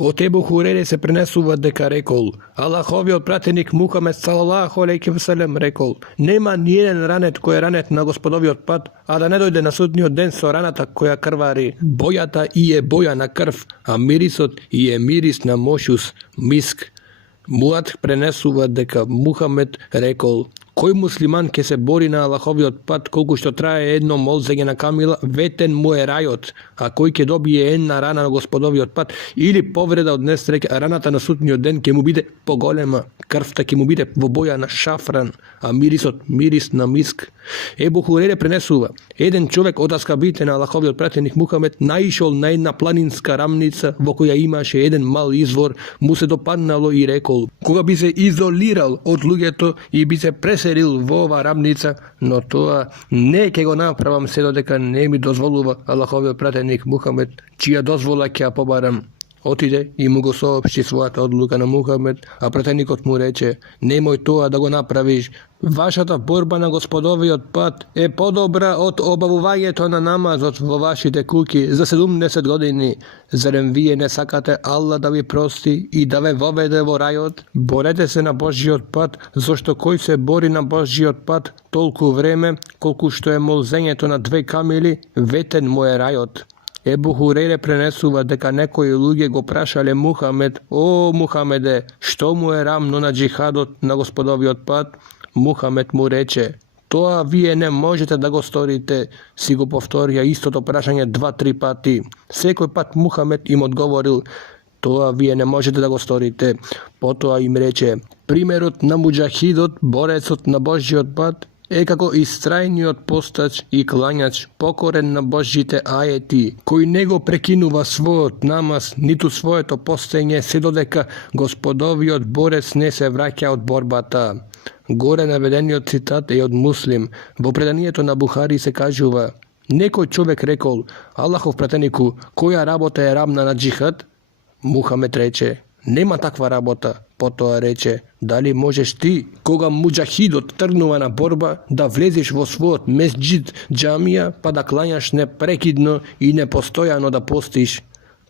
Od Ebu Hurere se prenесува дека рекол: Аллаховиот пратеник Мухамед салалаху алейхи ве селем рекол: нема ниеден ранет кој е ранет на Господовиот пат, а да не дојде на судниот ден со раната која крвари. Бојата и е боја на крв, а мирисот и е мирис на мошус, миск. Муад пренесува дека Мухамед рекол: кој муслиман ќе се бори на Аллаховиот пат колку што трае едно молзење на камила, ветен му е рајот, а кој ќе добие една рана на Господовиот пат или повреда од несреќа, раната на судниот ден ќе му биде поголема, крвта ќе му биде во боја на шафран, а мирисот мирис на миск. Ебу Хурере пренесува: еден човек од аскабите на Аллаховиот пратеник Мухамед наишол на една планинска рамница во која имаше еден мал извор, му се допаднало и рекол: кога би се изолирал од луѓето и би се преселил во ова рамница, но тоа не ќе го направам се додека не ми дозволува Аллаховиот пратеник Мухамед, чија дозвола ќе ја побарам. Отиде и му го соопшти својата одлука на Мухамед, а пратеникот му рече: немој тоа да го направиш. Вашата борба на Господовиот пат е подобра од обавувањето на намазот во вашите куќи за 70 години. Зарем вие не сакате Аллах да ви прости и да ве воведе во рајот? Борете се на Божјиот пат, зашто кој се бори на Божјиот пат толку време, колку што е молзењето на 2 камили, ветен му е рајот. Ебу Хурере пренесува дека некои луѓе го прашале Мухамед: о Мухамеде, што му е рамно на джихадот на Господовиот пат? Мухамед му рече: тоа вие не можете да го сторите. Си го повторија истото прашање 2-3 пати. Секој пат Мухамед им одговорил: тоа вие не можете да го сторите. Потоа им рече: примерот на муџахидот, борецот на Божјиот пат, е како истрајниот постач и клањач, покорен на Божјите ајети, кој не го прекинува својот намаз, ниту своето постење, се додека Господовиот борец не се враќа од борбата. Горе наведениот цитат е од Муслим. Во преданието на Бухари се кажува: некој човек рекол: Аллахов пратенику, која работа е рамна на джихад? Мухамед рече: нема таква работа. Потоа рече: дали можеш ти, кога муџахидот тргнува на борба, да влезеш во својот месџид, џамија, па да клањаш непрекидно и непостојано да постиш?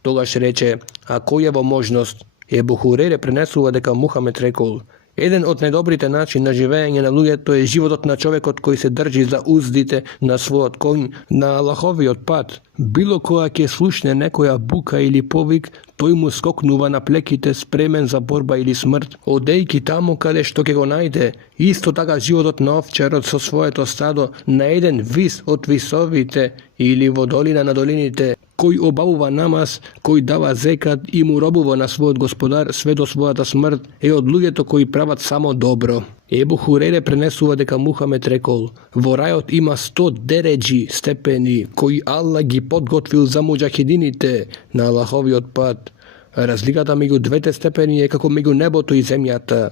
Тогаш рече: а која во можност? Ебу Хурере пренесува дека Мухамед рекол: еден од најдобрите начини на живење на луѓето е животот на човекот кој се држи за уздите на својот коњ на Аллаховиот пат. Било кога ќе слушне некоја бука или повик, тој му скокнува на плеките спремен за борба или смрт, одејќи таму каде што ќе го најде. Исто така животот на овчарот со своето стадо на еден вис од висовите или во долина на долините, кој обавува намаз, кој дава зекат и му робува на својот господар све до својата смрт, е од луѓето кои прават само добро. Ебу Хурере пренесува дека Мухамед рекол: во рајот има 100 дереџи, степени, кои Аллах ги подготвил за муџахидините на Аллаховиот пат. Разликата меѓу двете степени е како меѓу небото и земјата.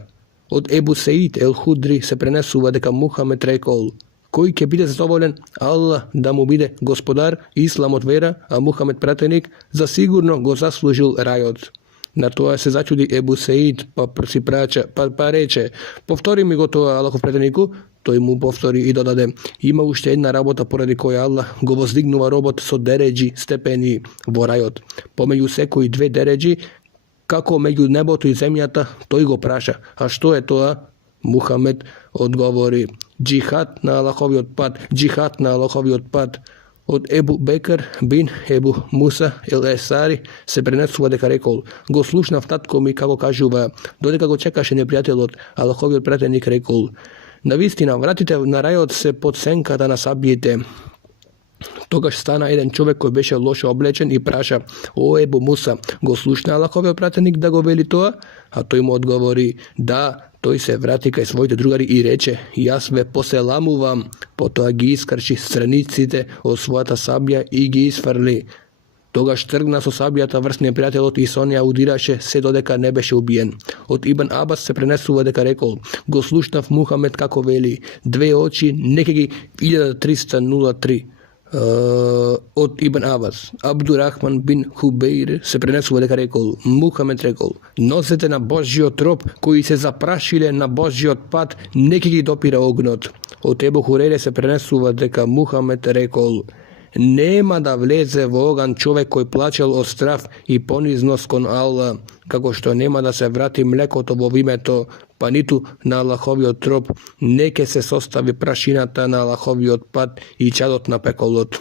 Од Ебу Сеид ел Худри се пренесува дека Мухамед рекол: кој ќе биде задоволен Аллах да му биде господар, исламот вера, а Мухамед пратеник, за сигурно го заслужил рајот. На тоа се зачуди Ебу Сеид, па рече: повтори ми го тоа, Аллахов пратенику. Тој му повтори и додаде: има уште една работа поради која Аллах го воздигнува робот со дереџи, степени во рајот. Помеѓу секои 2 дереџи, како меѓу небото и земјата, тој го праша: а што е тоа? Мухамед одговори: джихад на Аллаховиот пат, джихад на Аллаховиот пат. Од Ебу Бекр бин Ебу Муса ел Есари се пренесува дека рекол: го слушнав татко ми како кажува, додека го чекаше непријателот, Аллаховиот пратеник рекол: навистина, вратите на рајот се под сенката на сабиите. Тогаш стана еден човек кој беше лошо облечен и праша: о Ебу Муса, го слушна Аллаховиот пратеник да го вели тоа? А тој му одговори: да. Тој се врати кај своите другари и рече: јас ве поселамувам. Потоа ги искрши страниците од својата сабја и ги изфрли. Тогаш тргна со сабјата врз непријателот и со неа удираше се додека не беше убиен. Од Ибн Абас се пренесува дека рекол: го слушнав Мухамед како вели: 2 очи не ќе ги 1303. Од Ибн Абас, Абдурахман бин Хубейр се пренесува дека рекол: Мухамед рекол: носете на Божјиот роб кои се запрашиле на Божјиот пат, не ќе ги допира огнот. Од Ебу Хурере се пренесува дека Мухамед рекол: Nema da vleze во оган човек кој плачел од страф и понизност кон Аллах, како што нема да се врати млекото во името, па ниту на Аллаховиот роб, неке се состави прашината на Аллаховиот пат и чадот на пеколот.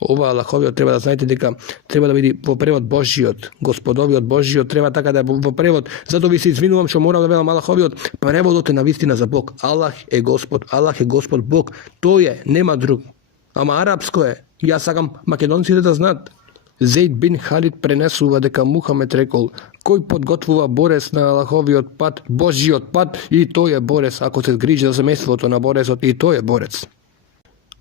Ова Аллаховиот треба да знаете дека треба да биде во превод Божиот, Господовиот Божиот треба така да е во превод. Затоа ви се извинувам што морам да велам Аллаховиот. Преводот е навистина за Бог. Аллах е Господ, Аллах е Господ Бог. Тој е, нема друг. Ама арапско е. Јас сакам македонците да знаат. Зейд бин Халид пренесува дека Мухамед рекол: кој подготвува борец на Аллаховиот пат, Божиот пат, и тој е борец. Ако се грижи за семејството на борецот, и тој е борец.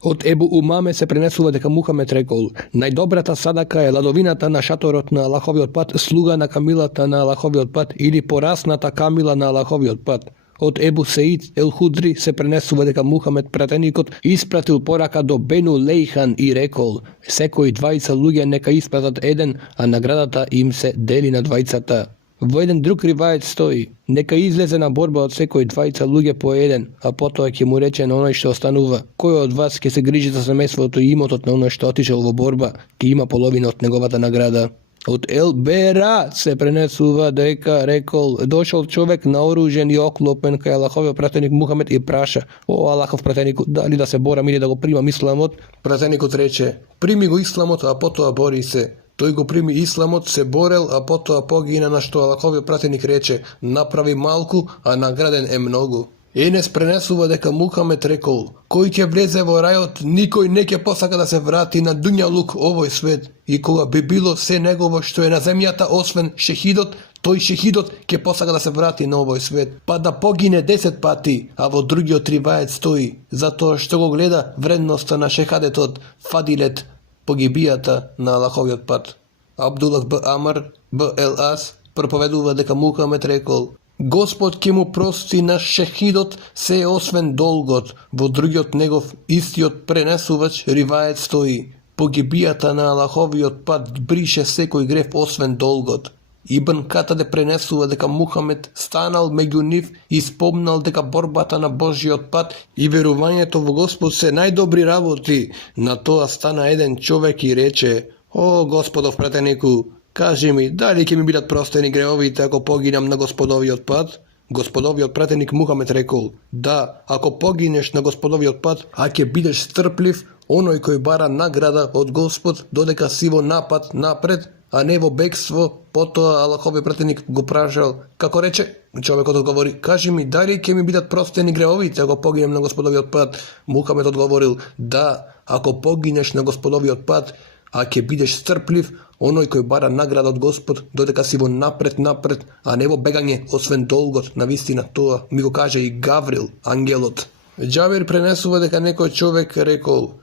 Од Ебу Умаме се пренесува дека Мухамед рекол: најдобрата садака е ладовината на шаторот на Аллаховиот пат, слуга на камилата на Аллаховиот пат или порасната камила на Аллаховиот пат. Од Ебу Сеид ел Худри се пренесува дека Мухамед пратеникот испратил порака до Бену Лейхан и рекол: секои двајца луѓе нека испратат еден, а наградата им се дели на двајцата. Во еден друг ривајет стои: нека излезе на борба од секои двајца луѓе по еден, а потоа ќе му рече на оној што останува: кој од вас ќе се грижи за семејството и имотот на оној што отишел во борба, ќе има половина од неговата награда. Од Ел Бера се пренесува дека рекол: дошол човек наоружен и оклопен кај Аллаховиот пратеник Мухамед и праша: о Аллахов пратенику, дали да се борам или да го примам исламот? Пратеникот рече: прими го исламот, а потоа бори се. Тој го прими исламот, се борел, а потоа погина, на што Аллаховиот пратеник рече: направи малку, а награден е многу. Енес пренесува дека Мухамед рекол: кој ќе влезе во рајот, никој не ќе посака да се врати на дуњалук овој свет, и кога би било се негово што е на земјата, освен шехидот, тој шехидот ќе посака да се врати на овој свет, па да погине 10 пати, а во другиот ривајет стои: затоа што го гледа вредноста на шехадетот, фадилет, погибијата на Аллаховиот пат. Абдулах б. Амар б. Ел Ас проповедува дека Мухамед рекол: Господ ќе му прости на шехидот се освен долгот. Во другиот негов истиот пренесувач ривајет стои: погибијата на Аллаховиот пат брише секој греф освен долгот. Ибн Катаде пренесува дека Мухамед станал меѓу нив и спомнал дека борбата на Божиот пат и верувањето во Господ се најдобри работи. На тоа стана еден човек и рече: о Господов пратенику, кажи ми, дали ќе ми бидат простени гревовите ако погинам на Господовиот пат? Господовиот пратеник Мухамед рекол: да, ако погинеш на Господовиот пат, а ќе бидеш стрплив, оној кој бара награда од Господ додека си во напад напред, а не во бегство. Потоа Аллаховиот пратеник го прашал: како рече? Човекот одговори: кажи ми, дали ќе ми бидат простени гревовите ако погинем на Господовиот пат? Мухамед одговорил: да, ако погинеш на Господовиот пат, а ќе бидеш стрплив, оној кој бара награда од Господ додека си во напред, а не во бегање, освен долгот. Навистина тоа ми го каже и Гаврил, ангелот. Џабир пренесува дека некој човек рекол: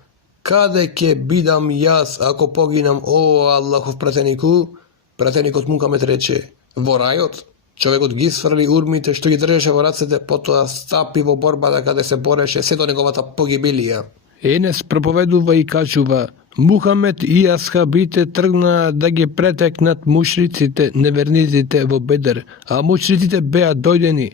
каде ќе бидам јас ако погинам, о Аллахов пратенику? Пратеникот Мухамед рече: во рајот. Човекот ги сврли урмите што ги држеше во рацете, потоа стапи во борбата каде се бореше се до неговата погибелија. Енес проповедува и кажува: Мухамед и асхабите тргнаа да ги претекнат мушриците, неверниците во Бедер, а мушриците беа дојдени.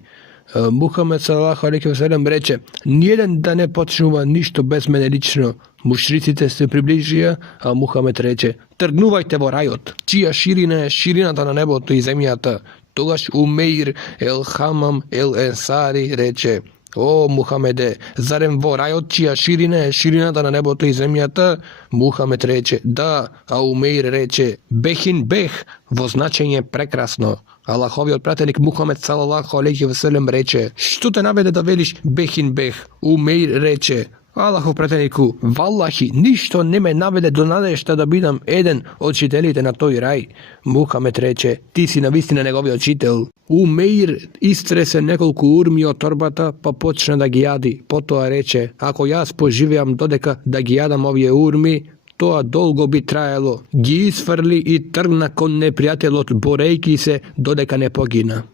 Мухамед салалаху алейхи ве селем рече: ниеден да не почнува ништо без мене лично. Мушриците се приближија, а Мухамед рече: тргнувајте во рајот, чија ширина е ширината на небото и земјата. Тогаш Умеир ел Хамам ел Енсари рече: о Мухамеде, зарем во рајот чија ширина е ширината на небото и земјата? Мухамед рече: да, а Умеир рече: бехин бех, во значење прекрасно. Аллаховиот пратеник Мухамед салалаху алейхи ве селем рече: што те наведе да велиш бехин бех? Умеир рече: Аллахов пратенику, валлахи, ништо не ме наведе до надежта да бидам еден од чителите на тој рај. Мухамед рече: ти си навистина неговиот чител. Умеир истресе неколку урми од торбата, па почна да ги јади. Потоа рече: ако јас поживеам додека да ги јадам овие урми, тоа долго би траело. Ги изфрли и тргна кон непријателот, борејки се додека не погина.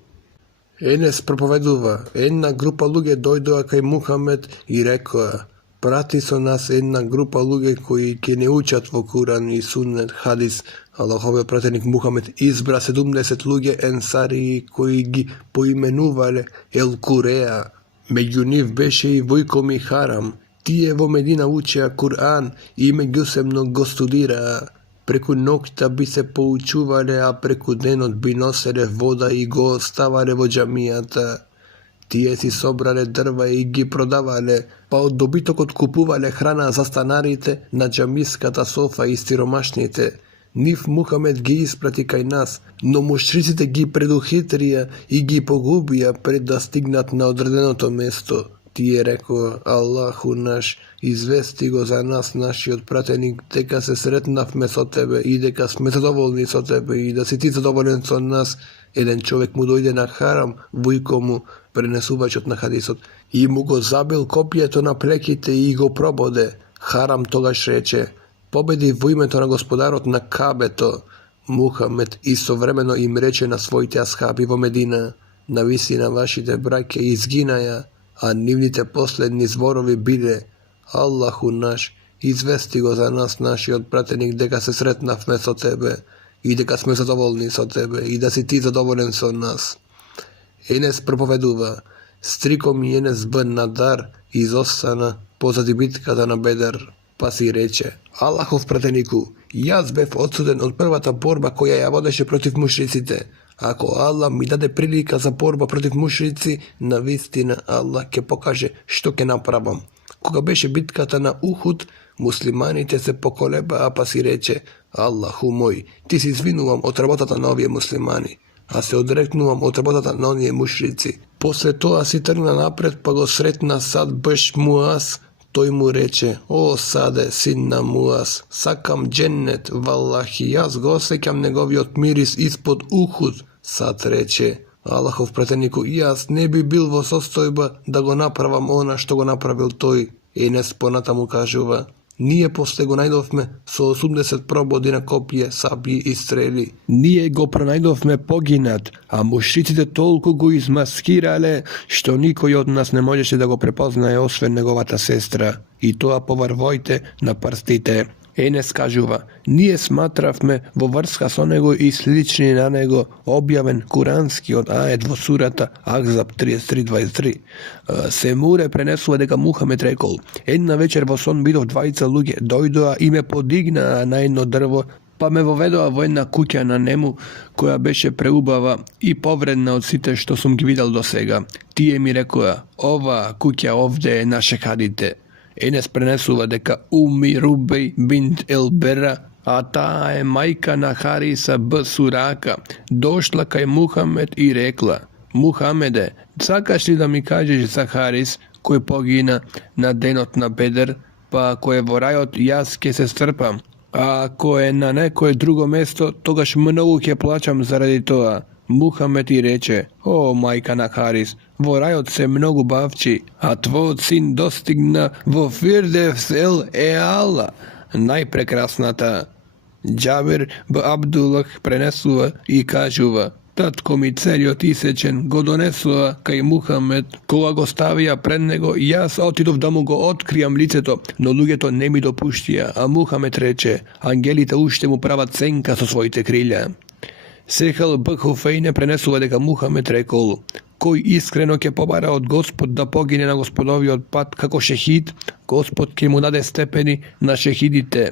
Енес проповедува: една група луѓе дојдоа кај Мухамед и рекоа: прати со нас една група луѓе кои ќе не учат во Куран и Сунет хадис. Аллаховиот пратеник Мухамед избра 70 луѓе енсари кои ги поименувале Ел Куреа. Меѓу нив беше и Војкоми Харам. Tije vo Medina učea Kur'an i međusobno go studira. Preku nokta bi se poučuvale, a preku denot bi nosele voda i go ostavale vo džamijata. Tije si sobrale drva i gi prodavale, pa od dobitok otkupuvale hrana za stanarite na džamiskata sofa i siromašnite. Nif Muhamed gi isprati kaj nas, no mušricite gi preduhitrija i gi pogubija pred da stignat na odredenoto mesto. Ti je rekao, Allahu naš, izvesti go za nas naši odpratenik, deka se sretnavme so tebe i deka sme zadovoljni so tebe i da si ti zadovoljen so nas. Jedan čovjek mu dojde na haram, vujko mu prenesuvačot na hadisot, i mu go zabil kopjeto na plekite i go probode. Haram togaš reče, pobedi vujmeto na gospodarot na kabeto. Muhammed istovremeno im reče na svojite ashabi vo Medina, navisi na vašite brake i izginaja, a nivnite posljednji zvorovi bile, Allahu naš, izvesti go za nas naši odpratenik, deka se sretnavme so tebe i deka sme zadovoljni so tebe i da si ti zadovoljen so nas. Enes propoveduva, striko mi Enes ben Nadar iz Osana pozadi bitkata na Bedar, pa si reče, Allahov prateniku, jaz bev odsuden od prvata borba koja ja vodeše protiv mušricite. Ako Allah mi dade prilika za borba protiv mušrici, na vistina Allah ke pokaže što ke napravam. Koga beše bitkata na Uhud, muslimanite se pokoleba, a pa si reče, Allahu moj, ti si zvinuvam od rabotata na ovije muslimani, a se odreknuvam od rabotata na onije mušrici. Posle toga si trgna napred, pa go sretna Sad beš Muas, toj mu reče, o Sade, sinna Muas, sakam džennet, vallahi, jaz go osekam njegovi otmiris ispod Uhud. Sad reče, Allahov prateniku, jaz ne bi bil vo sostojba da go napravam ona što go napravil toj. Enes ponata mu kažuva, nije posle go najdovme so 80 probodi na kopije, sablji i streli. Nije go pronajdovme poginat, a mušricite toliko go izmaskirale, što niko od nas ne možeše da go prepoznaje osve negovata sestra. I to povarvojte, naprstite. Enes kažuva, nije smatravme vo vrska s onego i slični na nego objaven kuranski od ajet vo surata Ahzab 33:23. Se mure prenesuva deka Muhammed rekol, jedna večer vo son bidov dvajica luge dojdoa i me podigna na jedno drvo, pa me vovedoa vo jedna kuća na nemu koja beše preubava i povredna od site što sam gi vidal do sega. Tije mi rekoa, ova kuća ovde je naše hadite. Enes prenesuva deka Umi Rubej bint El Bera, a ta je majka na Harisa b. Suraka, došla kaj Muhammed i rekla, Muhammede, cakaš li da mi kažeš za Haris koji pogina na denot na Bedar, pa koje vorajot jaz ke se strpam, a ako je na neko drugo mesto, togaš mnogo ke plaćam zaradi toga. Muhammed i reče, o majka na Haris, vorajot se mnogo bavči, a tvoj sin dostigna vo Firdevs el Eala, najprekrasnata. Džabir b. Abdullah prenesuva i kažuva, tatko mi celjot isečen go donesuva kaj Muhammed, koga go stavija pred nego, jaz otidov da mu go otkrijam liceto, no luge to ne mi dopuštija, a Muhammed reče, angelita ušte mu prava cenka so svojite krilja. Sehel b. Hufejne prenesuva deka Muhammed rekol, koji iskreno ke pobara od Gospod da pogine na Gospodovi odpad kako šehid, Gospod ke mu dade stepeni na šehidite,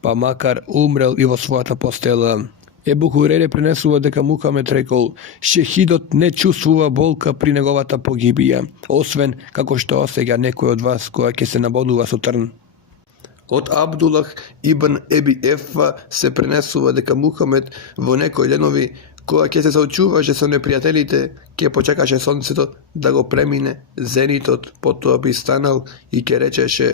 pa makar umrel i vo svojata postela. Ebu Hurere prenesuva deka Muhammed rekol, šehidot ne čuствува bolka pri negovata pogibija, osven kako što osega nekoj od vas koja ke se naboduva so trn. Od Abdullah ibn Ebi Efa se prenesuva deka Muhammed vo nekoj denovi koja ke se saočuvaše sa neprijatelite, ke počekaše sonceto da go premine zenitot, potom bi stanal i ke rečeše,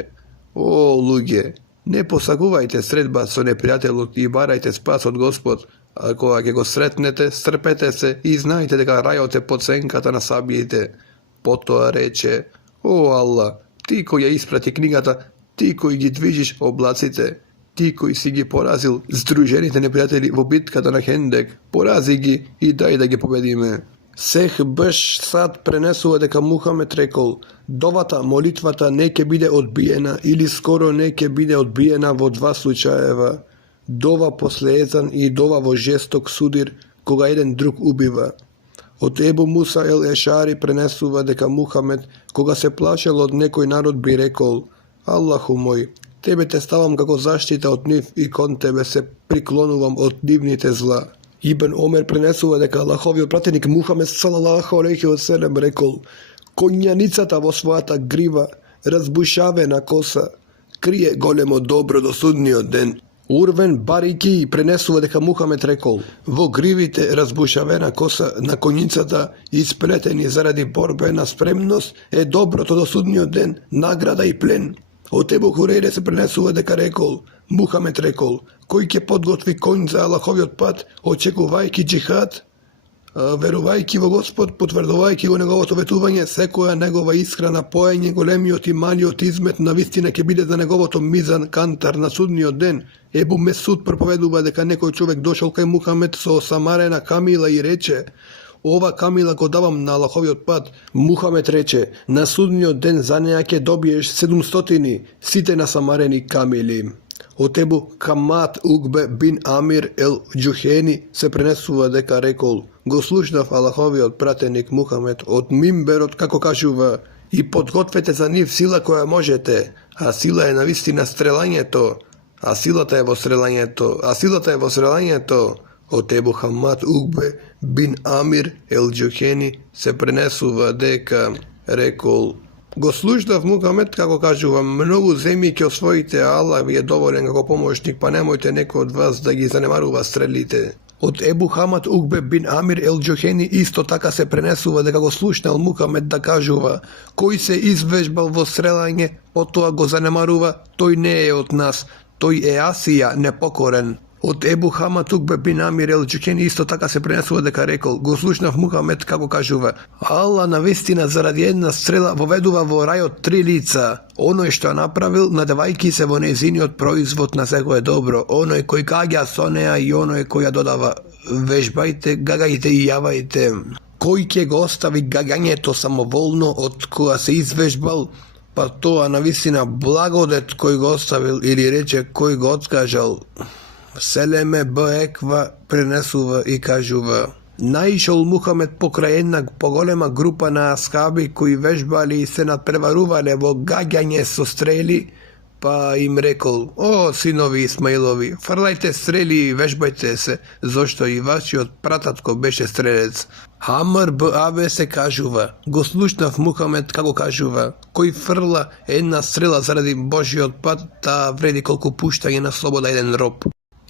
o luge, ne posaguvajte sredba so neprijatelot i barajte spas od Gospod, ako ke go sretnete, strpete se i znajte da ga rajote podsenkata nasabijete. Potom reče, o Allah, ti koji je isprati knjigata, ti koji gi dvižiš oblacite, ti koji si gi porazil, združenite neprijatelji vo bitkata na Hendek, porazi gi i daj da gi pobedime. Seh beš sad prenesuva deka Muhammed rekol, dovata molitvata neke bide odbijena ili skoro neke bide odbijena vo dva slučajeva. Dova posle ezan i dova vo žestok sudir koga jedan drug ubiva. Od Ebu Musa el Ešari prenesuva deka Muhammed, koga se plašel od nekoj narod bi rekol, Allahu moj, tebe te stavам како заштита од нив и кон тебе се приклонувам од дивните зла. Ибн Омер пренесува дека Аллаховиот пратеник Мухамед салалаху алейхи ва селем рекол: конјаницата во својата грива, разбушавена коса, крие големо добро до судниот ден. Урвен Барики пренесува дека Мухамед рекол: во гривите разбушавена коса на коњицата, исплетени заради борбена спремност, е доброто до судниот ден, награда и плен. Од Ебу Хурейре се пренесува дека рекол: Мухамед рекол: кој ќе подготви конј за Аллаховиот пат, очекувајќи џихад, верувајќи во Господ, потврдувајќи го неговото ветување, секоја негова исхрана, поење, големиот и малиот измет на вистина ќе биде за неговото мизан кантар на судниот ден. Ебу Месуд проповедува дека некој човек дошол кај Мухамед со самарена камила и рече: ова камила го давам на Аллаховиот пат. Мухамед рече: на судниот ден за неа ќе добиеш 700 сите насамарени камили. Од Ебу Камат Угбе бин Амир ел Џухени се пренесува дека рекол: го слушнав Аллаховиот пратеник Мухамед од мимберот како кажува: и подгответе за нив сила која можете, а сила е навистина стрелањето, а силата е во стрелањето, а силата е во стрелањето. Од Ебу Хамад Угбе бин Амир ел Џухени се пренесува дека рекол: го слушнав Мухамед како кажува: многу земји ќе освоите, Аллах ви е доволен како помошник, па немојте некој од вас да ги занемарува стрелите. Од Ебу Хамад Угбе бин Амир ел Џухени исто така се пренесува дека го слушнал Мухамед да кажува: кој се извежбал во стрелање, потоа го занемарува, тој не е од нас, тој е Асија непокорен. Од Ебу Хамад Угбе бин Амир ел Џухени исто така се пренесува дека рекол: го слушнав Мухамед како кажува: Аллах навистина заради една стрела воведува во рајот 3 лица, оној што ја направил, надевајќи се во нејзиниот производ на секое добро, оној кој гаѓа со неа и оној кој ја додава. Вежбајте, гагајте и јавајте. Кој ќе го остави гагањето самоволно од која се извежбал, па тоа навистина благодет кој го оставил, или рече кој го откажал. Селеме Беква пренесува и кажува: наишол Мухамед покрај една поголема група на асхаби кои вежбали и се надпреварувале во гаѓање со стрели, па им рекол: о, синови Исмаилови, фрлајте стрели и вежбајте се, зошто и вашиот прататко беше стрелец. Амр Б.А.В. се кажува: го слушнав Мухамед како кажува: кој фрла една стрела заради Божиот пат, таа вреди колку пуштање на слобода еден роб.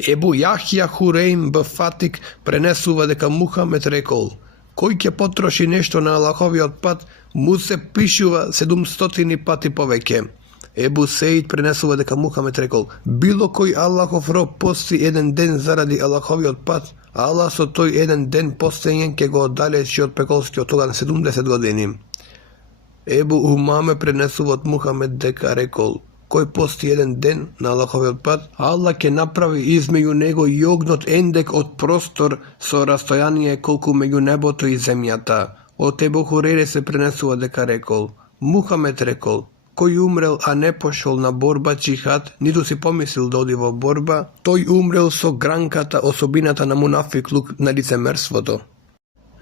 Ебу Јахја Хурейм Б. Фатик пренесува дека Мухамед рекол: кој ќе потроши нешто на Аллаховиот пат, му се пишува 700 пати повеќе. Ебу Сеид пренесува дека Мухамед рекол: било кој Аллахов роб пости еден ден заради Аллаховиот пат, Аллах со тој еден ден постење ќе го оддалечи од пеколскиот оган 70 години. Ебу Умаме пренесува од Мухамед дека рекол: кој пости еден ден на Аллаховиот пат, Аллах ќе направи измеѓу него и огнот ендек од простор со растојание колку меѓу небото и земјата. Од Ебу Хурейре се пренесува дека рекол: Мухамед рекол: кој умрел, а не пошол на борба џихад, ниту си помислил да оди во борба, тој умрел со гранката особината на мунафиклук, на лицемерството.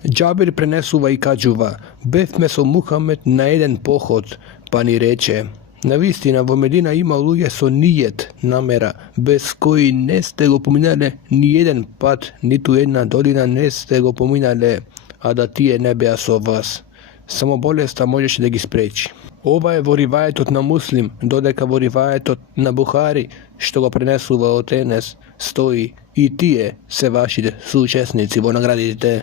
Џабир пренесува и кажува: бевме со Мухамед на еден поход, па ни рече: навистина во Медина има луѓе со нијет, намера, без кои не сте го поминале ни еден пат, ниту една долина не сте го поминале, а да тие не беа со вас. Само болеста можеше да ги спречи. Ова е во риваетот на Муслим, додека во риваетот на Бухари, што го пренесува од Енес, стои: и тие се вашите соучесници во наградите.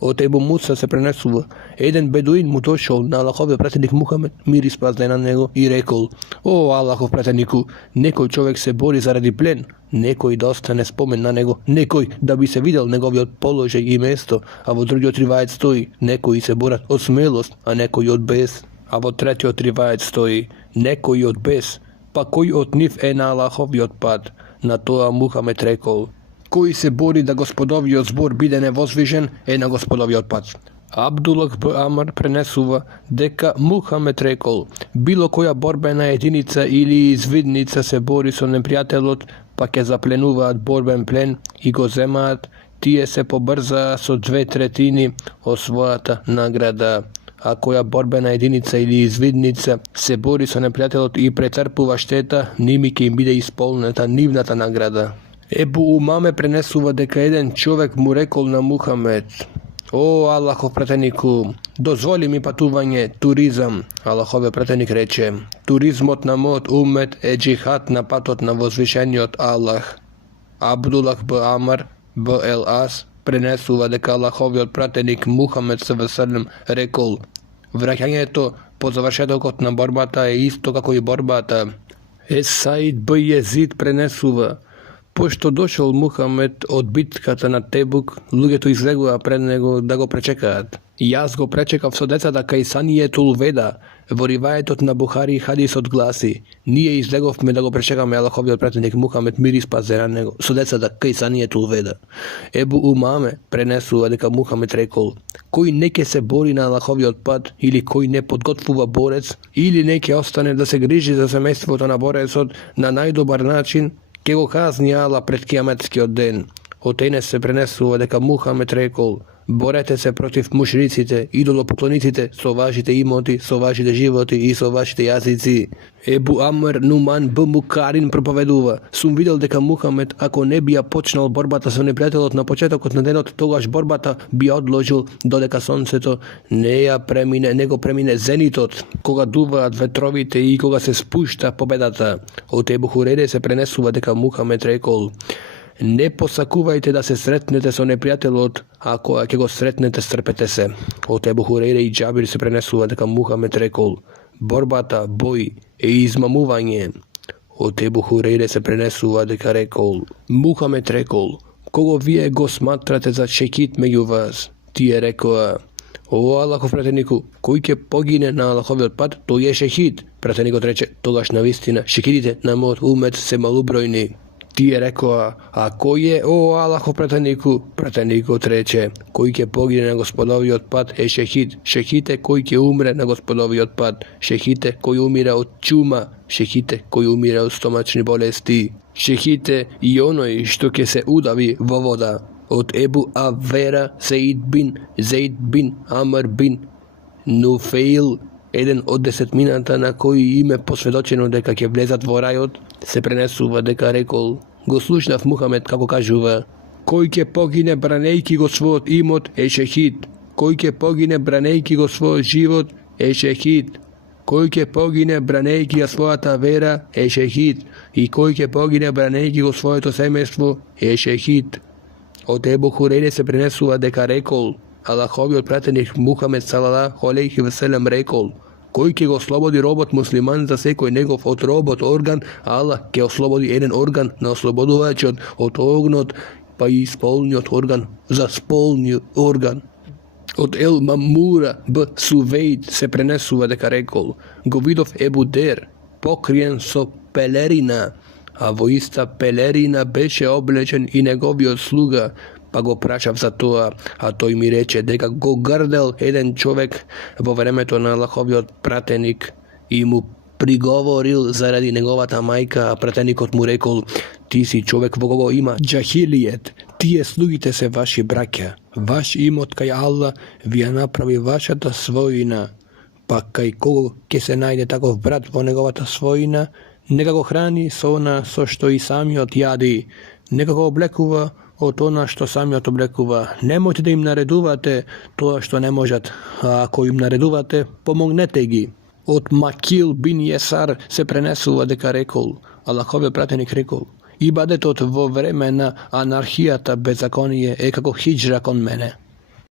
Од Ебу Муса се пренесува: еден бедуин му дошол на Аллаховиот пратеник Мухамед, мир и спас да е на него, и рекол: о, Аллахов пратенику, некој човек се бори заради плен, некој да остане спомен на него, некој да би се видел неговиот положај и место, а во другиот ривает стои: некои се борат од смелост, а некои од бес. А во третиот ривает стои: некои од бес, па кој од нив е на Аллаховиот пат? На тоа Мухамед рекол: кој се бори да господовиот збор биде невозвижен, е на господовиот пат. Абдулах Б. Амар пренесува дека Мухамед рекол: било која борбена единица или извидница се бори со непријателот, па ќе запленуваат борбен плен и го земаат, тие се побрзаа со 2/3 од својата награда. a koja borbena jedinica ili izvidnica se bori sa neprijateljom i pretrpува šteta, nimi ќе им биде исполнета нивната награда. Ебу Умаме пренесува дека еден човек му рекол на Мухамед: "О, Аллахов пратенику, дозволи ми патување, туризам." Аллаховиот пратеник рече: "Туризмот на мојот умет е джихад на патот на возвишениот Аллах." Абдулах б. Амар б. Ел Ас пренесува дека Аллаховиот пратеник Мухамед ﷺ рекол: "Враќањето по завршетокот на борбата е исто како и борбата." Саид б. Језид пренесува: "Пошто дошол Мухамед од битката на Тебук, луѓето излегува пред него да го пречекаат. Јас го пречекав со децата кај Саниетул Веда." Во риваетот на Бухари хадисот гласи: "Ние излеговме да го пречекаме Аллаховиот пратеник Мухамед, мир и спас за него, со децата кај Саниетул Веда." Ебу Умаме пренесува дека Мухамед рекол: "Кој не ќе се бори на Аллаховиот пат, или кој не подготвува борец, или не ќе остане да се грижи за семејството на борецот на најдобар начин, ќе го казни Ала пред кијаметскиот ден." Од Енес се пренесува дека Мухамед рекол: "Борете се против мушриците, идолопоклониците, со вашите имоти, со вашите животи и со вашите јазици." Ебу Амр Нуман б. Мукарин проповедува: "Сум видел дека Мухамед, ако не би ја почнал борбата со непријателот на почетокот на денот, тогаш борбата би ја одложил додека сонцето не го премине зенитот, кога дуваат ветровите и кога се спушта победата." Од Ебу Хурейре се пренесува дека Мухамед рекол: "Не посакувајте да се сретнете со непријателот, а кога ќе го сретнете, стрпете се." Од Ебу Хурейре и Џабир се пренесува дека Мухамед рекол: "Борбата, бој е измамување." Од Ебу Хурейре се пренесува дека рекол: Мухамед рекол: "Кого вие го сматрате за шекит меѓу вас?" Тие рекоа: "О, Аллахов пратенику, кој ќе погине на Аллаховиот пат, тој е шехид." Пратеникот рече: "Тогаш навистина шехидите на мојот умет се малубројни." Тие рекоа: "А кој е, о Аллахов пратенику?" Пратеникот рече: "Кој ќе погине на Господовиот пат е шехид. Шехид е кој ќе умре на Господовиот пат. Шехид е кој умира од чума. Шехид е кој умира од стомачни болести. Шехид е и оној што ќе се удави во вода." Од Ебу Авера Зеид бин Амр бин Нуфеил, еден од 10 на кои им е посведочено дека ќе влезат во рајот, се пренесува дека рекол: "Го слушнав Мухамед како кажува: Кој ќе погине бранејки го својот имот е шехид. Кој ќе погине бранејки го својот живот е шехид. Кој ќе погине бранејки ја својата вера е шехид. И кој ќе погине бранејки го своето семејство е шехид." Од Ебу Хурейре се пренесува дека рекол: Аллаховиот пратеник Мухамед салалаху алейхи ве селем рекол: "Кој ќе го ослободи робот муслиман за секој негов од робот орган, Аллах ќе ослободи еден орган на ослободувачот од огнот, па и сполниот орган за сполниот орган." Од Ел Мамура б. Сувейд се пренесува дека рекол: "Го видов Ебу Дер покриен со пелерина, а во иста пелерина беше облечен и неговиот слуга, па го прашав за тоа, а тој ми рече дека го грдел еден човек во времето на Аллаховиот пратеник и му приговорил заради неговата мајка, а пратеникот му рекол: "Ти си човек во кого има џахилиет, тие слугите се ваши браќа, ваш имот кај Аллах ви ја направи вашата својина, па кај кого ќе се најде таков брат во неговата својина, нека го храни со она со што и самиот јади, нека го облекува од она што самиот облекува. Немојте да им наредувате тоа што не можат, а ако им наредувате, помогнете ги." Од Макил бин Јесар се пренесува дека рекол: Аллаховиот пратеник рекол: "Ибадетот во време на анархијата беззаконие е како хиџра кон мене."